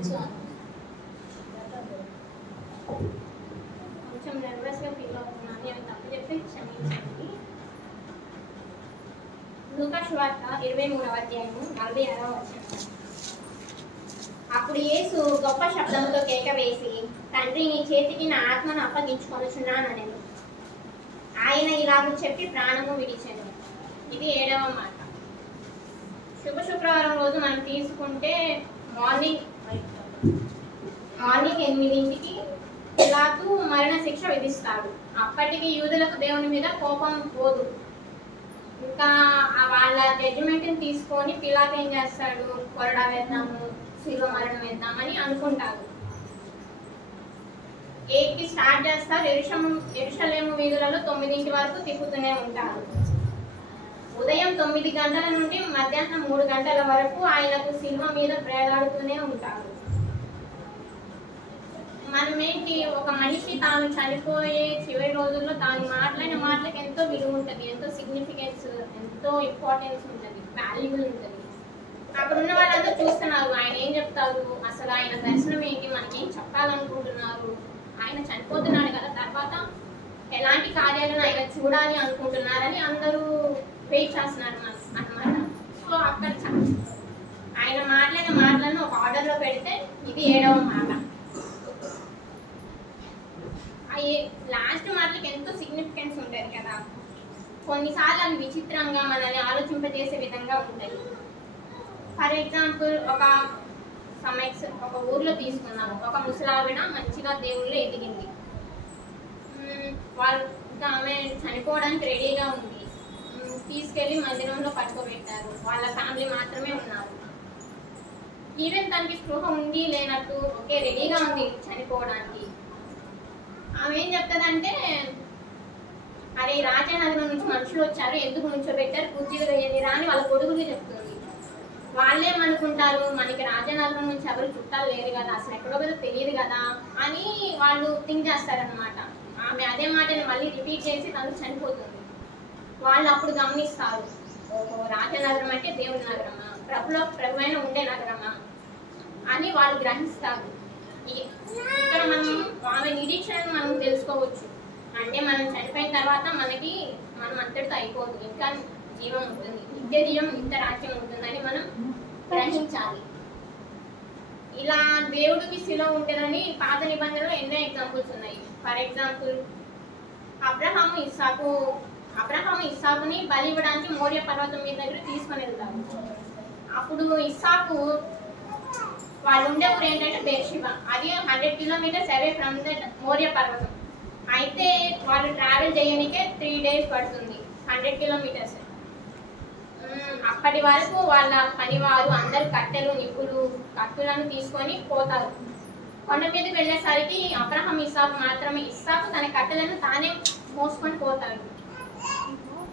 కొంచెం నర్వస్గా ఫీల్ అవుతున్నాను, నేను తప్పు చెప్తే క్షమించండి. లూకా సువార్త 23వ అధ్యాయము 46వ వచనం. అప్పుడు యేసు గొప్ప శబ్దంతో కేక వేసి, తండ్రి నీ చేతికి నా ఆత్మను అప్పగించుకొనుచున్నానెను. ఆయన ఇలాగ చెప్పి ప్రాణము విడిచెను. ఇది 7వ మాట. శుభ శుక్రవారం రోజు మనం తీసుకుంటే మార్నింగ్ 8ంటికి పిలాతు మరణ శిక్ష విధిస్తాడు. అప్పటికి యూదులకు దేవుని మీద కోపం పోదు. ఇంకా వాళ్ళ జడ్జిమెంట్ని తీసుకొని పిలాతు ఏం చేస్తాడు, కొరడా వేద్దాము, శిలువ మరణం వేద్దామని అనుకుంటారు. 8కి స్టార్ట్ చేస్తారు. యెరూషలేము వీధులలో 9 వరకు తిప్పుతూనే ఉంటారు. ఉదయం 9 గంటల నుండి మధ్యాహ్నం 3 గంటల వరకు ఆయనకు శిలువ మీద ప్రేలాడుతూనే ఉంటారు. మనమేంటి, ఒక మనిషి తాను చనిపోయే చివరి రోజుల్లో తాను మాట్లాడిన మాటలకు ఎంతో విలువ ఉంటుంది, ఎంతో సిగ్నిఫికెన్స్, ఎంతో ఇంపార్టెన్స్ ఉంటుంది, వాల్యుబుల్ ఉంటుంది. అక్కడ ఉన్న వాళ్ళంతా చూస్తున్నారు ఆయన ఏం చెప్తారు, అసలు ఆయన దర్శనం ఏంటి, మనకేం చెప్పాలనుకుంటున్నారు, ఆయన చనిపోతున్నాడు కదా, తర్వాత ఎలాంటి కార్యాలను ఆయన చూడాలి అనుకుంటున్నారని అందరూ వెయిట్ చేస్తున్నారు అన్నమాట. సో అక్కడ ఆయన మాట్లాడిన మాటలను ఒక ఆర్డర్లో పెడితే ఇది 7వ మాట. లాస్ట్ మాటలకి ఎంతో సిగ్నిఫికెన్స్ ఉంటుంది కదా. కొన్నిసార్లు అవి విచిత్రంగా మనల్ని ఆలోచింపజేసే విధంగా ఉంటాయి. ఫర్ ఎగ్జాంపుల్, ఒక ఊర్లో తీసుకున్నాము. ఒక ముసలావిడ మంచిగా దేవుళ్ళు ఎదిగింది. ఆమె చనిపోవడానికి రెడీగా ఉంది. తీసుకెళ్లి మందిరంలో పట్టుకోబెట్టారు. వాళ్ళ ఫ్యామిలీ మాత్రమే ఉన్నారు. ఈవెన్ తనకి స్పృహ ఉంది లేనట్టు ఓకే రెడీగా ఉంది చనిపోవడానికి. ఆమె ఏం చెప్తుందంటే, అరే రాజానగరం నుంచి మనుషులు వచ్చారు, ఎందుకు నుంచోబెట్టారు, కుర్చీలు వేయనిరా అని వాళ్ళ కొడుకులు చెప్తుంది. వాళ్ళేమనుకుంటారు, మనకి రాజానగరం నుంచి ఎవరు చుట్టాలు లేరు కదా, అసలు ఎక్కడో కదా తెలియదు కదా అని వాళ్ళు థింక్ చేస్తారనమాట. ఆమె అదే మాటని మళ్ళీ రిపీట్ చేసి తను చనిపోతుంది. వాళ్ళు అప్పుడు గమనిస్తారు, ఓహో రాజనగరం అంటే దేవుడి నగరమా, ప్రభువైన ఉండే నగరమా అని వాళ్ళు గ్రహిస్తారు. ఇక్కడ ఆమె నిరీక్షణను మనం తెలుసుకోవచ్చు. అంటే మనం చనిపోయిన తర్వాత మనం అంతటితో అయిపోదు, ఇంకా జీవం ఉంటుంది, నిత్య జీవం, నిత్య రాజ్యం ఉంటుందని మనం గ్రహించాలి. ఇలా దేవుడికి శిలో ఉంటుందని పాత నిబంధనలో ఎన్నో ఎగ్జాంపుల్స్ ఉన్నాయి. ఫర్ ఎగ్జాంపుల్, అబ్రహాము ఇస్సాకుని బలి ఇవ్వడానికి మోరియా పర్వతం మీద దగ్గర తీసుకొని వెళ్తారు. అప్పుడు ఇస్సాకు వాళ్ళు ఉండే ఊరు ఏంటంటే బెర్షిబా, అది 100 kilometres away from that Moriah పర్వతం. అయితే వాళ్ళు ట్రావెల్ చేయడానికే 3 days పడుతుంది, 100 కిలోమీటర్స్. అప్పటి వరకు వాళ్ళ పనివారు అందరు కట్టెలు, నిప్పులు, కత్తులను తీసుకొని పోతారు. కొండ మీదకి వెళ్ళేసరికి అబ్రహాం ఇస్సాకు తన కట్టెలను తానే మోసుకొని పోతాడు.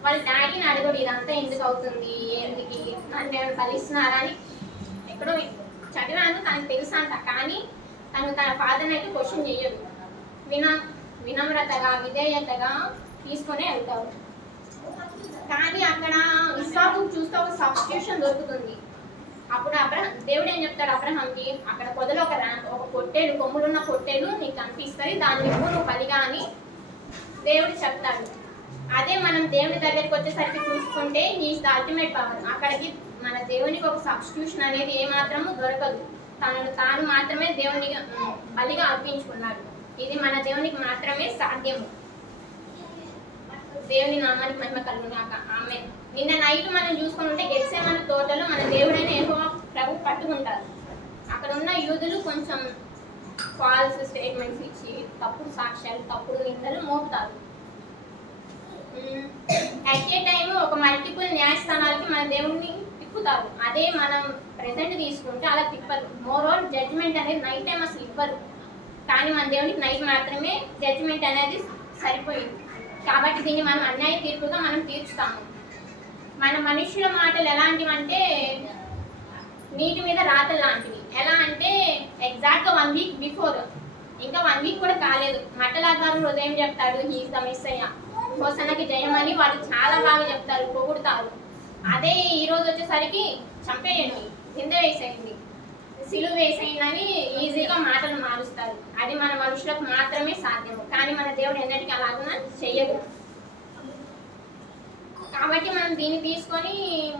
వాళ్ళ డాడీని అడుగుడు, ఇదంతా ఎందుకు అవుతుంది, ఎందుకు నన్ను ఏమైనా బలిస్తున్నారా అని. ఎక్కడో చదివాను, తనకు తెలుసు అంట. కానీ తను తన ఫాదర్ని అయితే క్వశ్చన్ చేయదు. వినమ్రతగా, విధేయతగా తీసుకునే వెళ్తారు. కానీ అక్కడ ఇస్సాకు చూస్తే ఒక సబ్స్టిట్యూషన్ దొరుకుతుంది. అప్పుడు దేవుడు ఏం చెప్తాడు అబ్రహాంకి, అక్కడ పొదలో ఒక పొట్టేలు, కొమ్ములున్న పొట్టేలు నీకు కనిపిస్తుంది, దాన్ని నువ్వు బలిగా అని దేవుడు చెప్తాడు. అదే మనం దేవుని దగ్గరికి వచ్చేసరికి చూసుకుంటే ఈజ్ ద అల్టిమేట్ పవర్. అక్కడికి మన దేవునికి ఒక సబ్స్టిట్యూషన్ అనేది ఏమాత్రము దొరకదు. తాను మాత్రమే దేవుని బలిగా అర్పించుకున్నాడు. ఇది మన దేవునికి మాత్రమే సాధ్యము. దేవుని నామానికి మహిమ కలుగుగాక. ఆమేన్. నిన్న నైట్ మనం చూసుకుని ఉంటే గెత్సేమనే తోటలో మన దేవుడైన యెహోవా ప్రభు పట్టుకుంటారు. అక్కడ ఉన్న యూదులు కొంచెం ఫాల్స్ స్టేట్మెంట్స్ ఇచ్చి తప్పుడు సాక్ష్యాలు, తప్పుడు నిందలు మోపుతారు. అట్ ఏ టైం ఒక మల్టిపుల్ న్యాయస్థానాలకి మన దేవుడిని తిప్పుతారు. అదే మనం ప్రెసెంట్ తీసుకుంటే అలా తిప్పరు. మోర్ ఓవర్ జడ్జిమెంట్ అనేది నైట్ టైం అసలు ఇవ్వరు. కానీ మన దేవునికి నైట్ మాత్రమే జడ్జిమెంట్ అనేది సరిపోయింది. కాబట్టి దీన్ని మనం అన్యాయ తీర్పుగా మనం తీర్చుతాము. మన మనుషుల మాటలు ఎలాంటివంటే నీటి మీద రాతలు లాంటివి. ఎలా అంటే ఎగ్జాక్ట్గా 1 week బిఫోర్, ఇంకా 1 week కూడా కాలేదు, మట్టలాగారు హృదయం చెప్తాడు, హీఈస్ ద మెస్సయ్య, హోసన్నకి జయమని వాళ్ళు చాలా బాగా చెప్తారు, పొగుడుతారు. అదే ఈ రోజు వచ్చేసరికి చంపేయండి, కింద వేసేయండి, సిలువ వేసేయని ఈజీగా మాటలు మారుస్తారు. అది మన మనుషులకు మాత్రమే సాధ్యము, కానీ మన దేవుడు ఎన్నటికీ అలాగున చెయ్యదు. కాబట్టి మనం దీన్ని తీసుకొని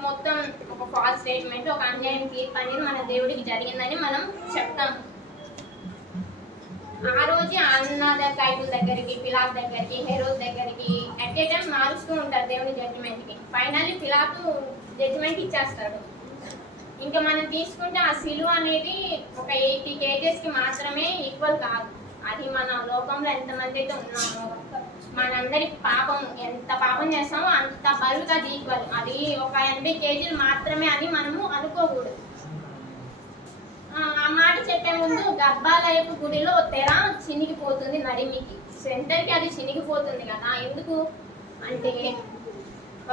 మొత్తం ఒక ఫాల్స్ స్టేట్మెంట్, ఒక అన్యాయం తీర్పు అనేది మన దేవుడికి జరిగిందని మనం చెప్తాం. ఆ రోజే అన్నదకాయకుల దగ్గరికి, పిలాతు దగ్గరికి, హెరోద్ దగ్గరికి అట్ ఏ టైం మారుస్తూ ఉంటారు దేవుని జడ్జిమెంట్ కి. ఫైనల్లీ పిలాతు జడ్జిమెంట్ ఇచ్చేస్తాడు. ఇంకా మనం తీసుకుంటే ఆ సిలువ అనేది ఒక 80 kgs కి మాత్రమే ఈక్వల్ కాదు. అది మన లోకంలో ఎంతమంది అయితే ఉన్నామో మనందరి పాపం, ఎంత పాపం చేస్తామో అంత బరువుగా అది ఈక్వల్. అది ఒక 80 kg మాత్రమే అని మనము అనుకోకూడదు. ఆ మాట చెప్పే ముందు గర్భాలయపు గుడిలో తెర చినిగిపోతుంది, నడిమికి సెంటర్కి అది చినిగిపోతుంది కదా. ఎందుకు అంటే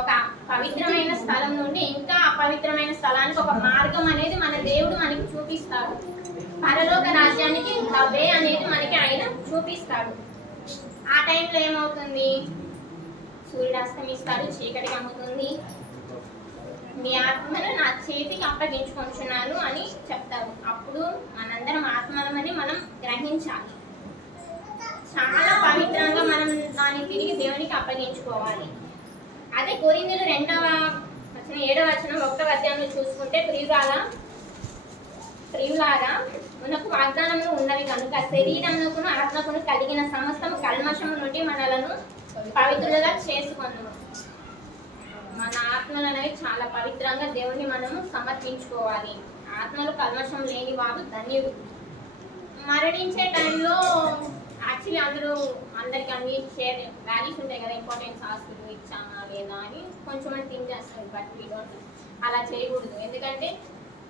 ఒక పవిత్రమైన స్థలం నుండి ఇంకా అపవిత్రమైన స్థలానికి ఒక మార్గం అనేది మన దేవుడు మనకి చూపిస్తాడు. పరలోక రాజ్యానికి వే అనేది మనకి ఆయన చూపిస్తాడు. ఆ టైంలో ఏమవుతుంది? సూర్యుడు అస్తమిస్తాడు, చీకటి కమ్ముతుంది, మీ ఆత్మను నా చేతికి అప్పగించుకుంటున్నాను అని చెప్తారు. అప్పుడు మనందరం ఆత్మలమని మనం గ్రహించాలి. చాలా పవిత్రంగా మనం దాన్ని తిరిగి దేవునికి అప్పగించుకోవాలి. అదే కొరింథీయులు 2:7 1వ అధ్యాయంలో చూసుకుంటే, ప్రియులారా మనకు వాగ్దానములు ఉన్నవి కనుక శరీరమునకును ఆత్మకును కలిగిన సమస్తము కల్మషము నుండి మనలను పవిత్రులుగా చేసుకొనుము. మన ఆత్మలు అనేవి చాలా పవిత్రంగా దేవుని మనము సమర్పించుకోవాలి. ఆత్మలు కల్మషం లేని వారు ధన్యుడు. మరణించే టైంలో యాక్చువల్లీ అందరికి అన్ని షేర్ వాల్యూస్ ఉంటాయి కదా, ఇంపార్టెన్స్ ఆస్తులు ఇచ్చానా లేదా అని కొంచెం మంది థింక్ చేస్తారు. బట్ వీ డోంట్ అలా చేయకూడదు. ఎందుకంటే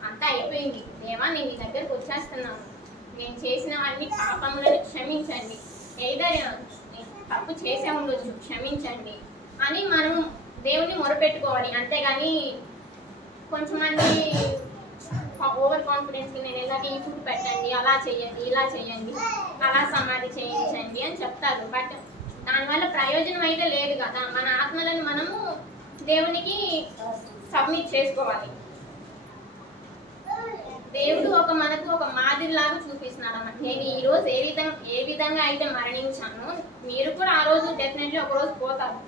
అంతా అయిపోయింది, దేవా నేను మీ దగ్గరకు వచ్చేస్తున్నాను, నేను చేసినవన్నీ పాపములను క్షమించండి, ఏదైనా తప్పు చేసే ఉండొచ్చు క్షమించండి అని మనం దేవుని మొరపెట్టుకోవాలి. అంతేగాని కొంచెం మంది ఓవర్ కాన్ఫిడెన్స్ నేను ఎలాగ ఈ ఫుడ్ పెట్టండి, అలా చేయండి, ఇలా చేయండి, అలా సమాధి చేయించండి అని చెప్తారు. బట్ దానివల్ల ప్రయోజనం అయితే లేదు కదా. మన ఆత్మలను మనము దేవునికి సబ్మిట్ చేసుకోవాలి. దేవుడు మనకు ఒక మాదిరిలాగా చూపిస్తున్నాడు అన్నమాట. నేను ఈ రోజు ఏ విధంగా అయితే మరణించానో మీరు కూడా ఆ రోజు డెఫినెట్లీ ఒక రోజు పోతారు.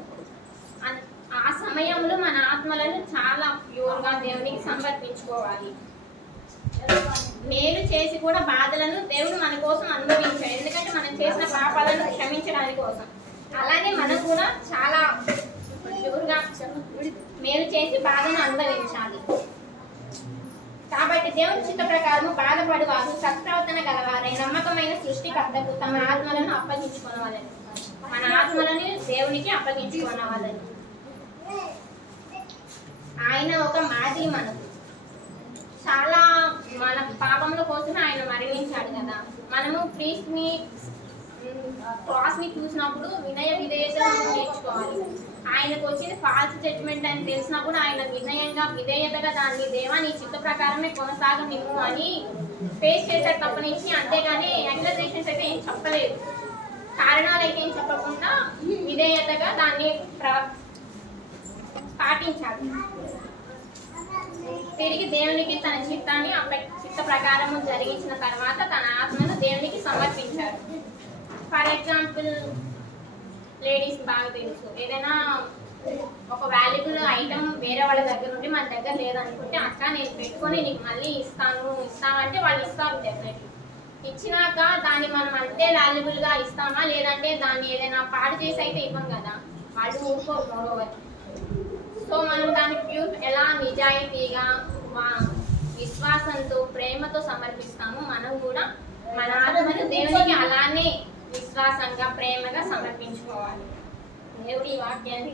ఆ సమయంలో మన ఆత్మలను చాలా ప్యూర్ గా దేవునికి సమర్పించుకోవాలి. మేలు చేసి కూడా బాధలను దేవుడు మన కోసం అనుభవించాడు. ఎందుకంటే మనం చేసిన పాపాలను క్షమించడానికి కోసం. అలాగే మనం కూడా చాలా ప్యూర్ గా మేలు చేసి బాధను అనుభవించాలి. కాబట్టి దేవుని చిత్త ప్రకారం బాధపడేవారు సత్ప్రవర్తన గలవారై నమ్మకమైన సృష్టికర్తకు తమ ఆత్మలను అప్పగించుకోవాలని, మన ఆత్మలను దేవునికి అప్పగించుకోవాలని. ఆయన ఒక మాదిరి మనకు. చాలా మన పాపముల కోసం ఆయన మరణించాడు కదా. మనము క్రీస్తు ని క్రాస్ ని చూసినప్పుడు వినయ విధేయతను నేర్చుకోవాలి. ఆయనకు వచ్చిన ఫాల్స్ జడ్జ్మెంట్ అని తెలిసినప్పుడు ఆయన విధేయతగా దాన్ని దేవా నీ చిత్త ప్రకారమే కొనసాగనివ్వు అని ఫేస్ చేశారు తప్పనించి. అంతేగాని అక్లరేషన్స్ అయితే ఏం చెప్పలేదు, కారణాలు అయితే ఏం చెప్పకుండా విధేయతగా దాన్ని పాటించాడు. తిరిగి దేవునికి తన చిత్తాన్ని చిత్త ప్రకారము జరిగించిన తర్వాత తన ఆత్మను దేవునికి సమర్పించాడు. ఫర్ ఎగ్జాంపుల్ లేడీస్ బాగా తెలుసు, ఏదైనా ఒక వాల్యుబుల్ ఐటమ్ వేరే వాళ్ళ దగ్గర నుండి మన దగ్గర లేదనుకుంటే, అక్క నేను పెట్టుకొని నీకు మళ్ళీ ఇస్తామంటే వాళ్ళు ఇస్తారు డెఫినెట్లీ. ఇచ్చినాక దాన్ని మనం అంతే వాల్యుబుల్ గా ఇస్తామా, లేదంటే దాన్ని ఏదైనా పాడు చేసి అయితే ఇవ్వం కదా, వాళ్ళు ఊరుకోరు. సో మనం దాన్ని ప్యూర్ ఎలా నిజాయితీగా విశ్వాసంతో ప్రేమతో సమర్పిస్తాము, మనం కూడా మన ఆత్మను దేవునికి అలానే విశ్వాసంగా ప్రేమగా సమర్పించుకోవాలి. దేవుడి వాక్యాన్ని